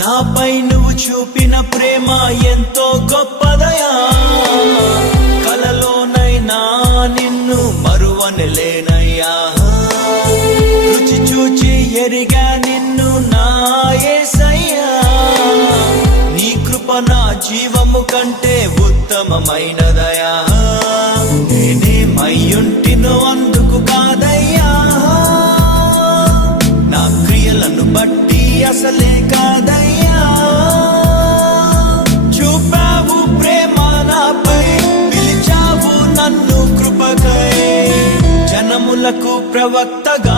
నాపై నువ్వు చూపిన ప్రేమ ఎంతో గొప్పదయా, కలలోనైనా నిన్ను మరువనలేనయ్యా. రుచి చూచి ఎరిగా నిన్ను నా యేసయ్యా, నీ కృప నా జీవము కంటే ఉత్తమమైనదయా. నేనేమయ్యుంటినో అందుకు కాదయ్యా, నా క్రియలను బట్టి అసలే కాదయ్యా. చూపావు ప్రేమ నాపై, పిలిచావు నన్ను కృపకై, జనములకు ప్రవక్తగా